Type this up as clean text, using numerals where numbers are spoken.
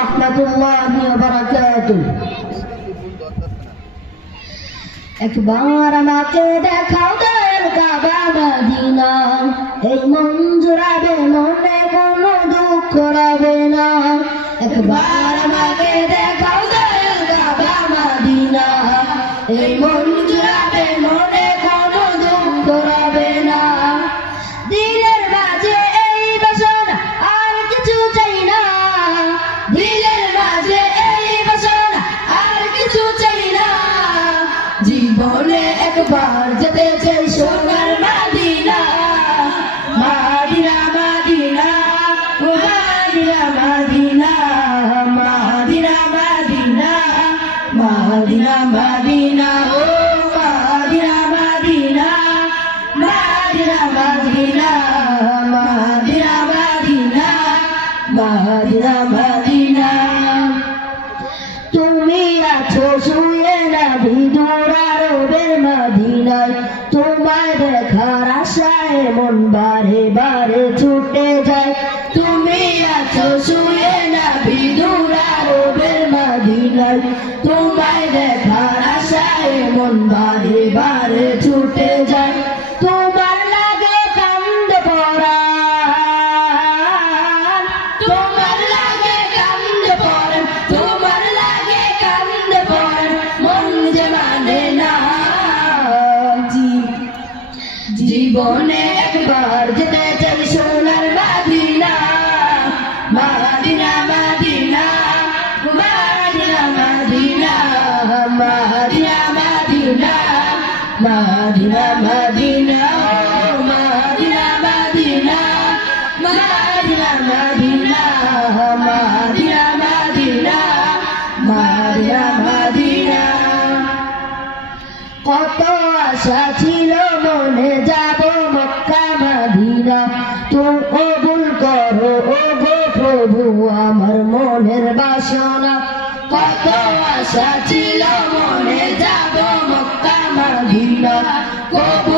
রাহমাতুল্লাহি ওয়া বারাকাতুহু। একবার আমাকে দেখাও দয়াল কাবা মদিনা, এই মন জুড়াবে মনে কোনো দুঃখ রবে না। একবার আমাকে দেখাও দয়াল কাবা মদিনা, এই মন জুড়াবে মনে কোনো দুঃখ রবে না। দিলের মাঝে এই বাসনা আর কিছু চাই না, দিলের মাঝে এই বাসনা আর কিছু চাই না। জীবনে একবার যেতে চাই সোনার Medina, Medina Medina Medina Medina Medina Medina Medina Medina ও Medina Medina Medina Medina Medina Medina Medina Medina. তুমি আছো শুয়ে না ভিদুর আরবের মদিনায়, তোমায় দেখার আশায় মন বারে বারে ছুটে যায়। তুমি আছো শুয়ে না ভিদুর আরবের মদিনায়, তোমায় দেখার আশায় মন বারে বারে ছুটে যায়। তোমার লাগে কান্দে পরাণ, তোমার লাগে কান্দে পরাণ, তোমার লাগে কান্দে পরাণ, মন যে মানে না। জীবনে একবার যেতে চাই সোনার Medina, Medina Medina Medina Medina Medina Medina Medina Medina Medina Medina Medina Medina Medina Medina Medina Medina. কত আশা ছিল মনে যাব মক্কা মদিনা, তুমি কবুল করো ও গো প্রভু আমার মনের বাসনা। কত আশা ছিল মনে যাব মক্কা মদিনা, কবুল